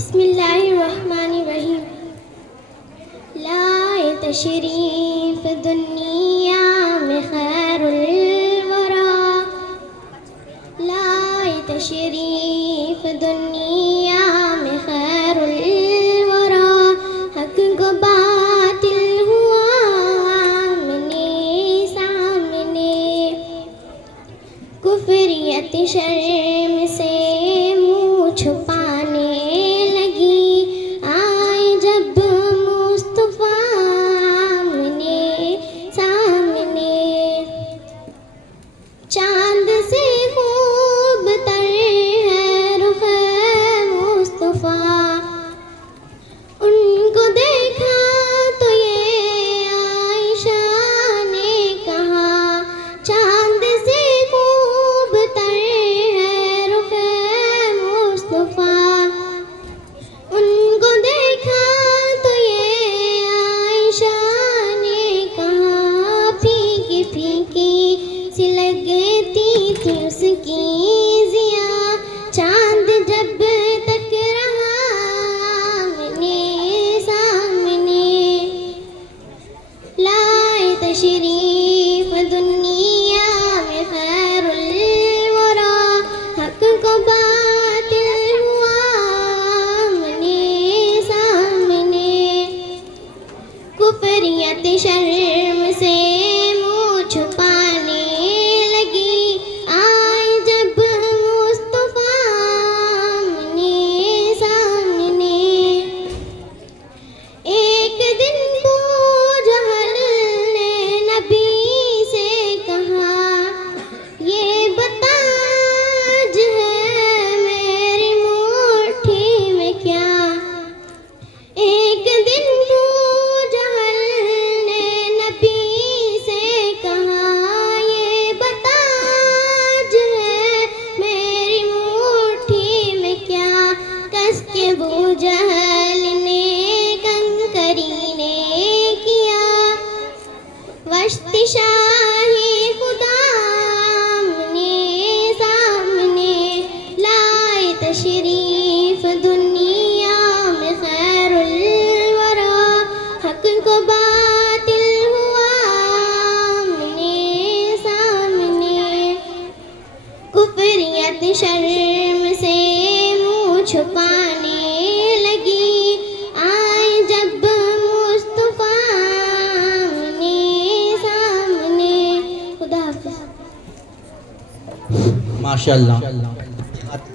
بسم اللہ الرحمن الرحیم. لائے تشریف دنیا میں خیر الورا، لائے تشریف دنیا میں خیر الورا. حق کو باطل ہوا آمنے سامنے، کفریت شرم سے منہ چھپانے لگی. آئے جب مصطفیٰ آمنے سامنے، چاند سے خوب تر ہے رخ مصطفیٰ. ان کو دیکھا تو یہ عائشہ نے کہا، چاند سے خوب تر ہے رخ مصطفیٰ. ان کو دیکھا تو یہ عائشہ نے کہا، پھیکی پھیکی سی لگتی تھی اس کی ضیا. چاند جب تک رہا آمنے سامنے، لائے تشریف دنیا میں خیر الورا. حق کو باطل ہوا آمنے سامنے، کفریت شرم سے منہ چھپانے لگی. آئے جب مصطفیٰ آمنے سامنے، ایک دن ابو جہل نے نبی سے کہا، یہ بتا آج ہے میری مٹھی میں کیا. ایک دن ابو جہل نے نبی سے کہا، یہ بتا آج ہے میری مٹھی میں کیا. کس کے ابو جہل نے کنکری نے کیا، وشت شاہی خدا آمنے سامنے. لائے تشریف دنیا میں خیر الورا، حق کو باطل ہوا آمنے سامنے، کفریت شرم سے منہ چھپانے لگی. آئے جب مصطفیٰ آمنے سامنے. خدا حافظ. ماشاءاللہ.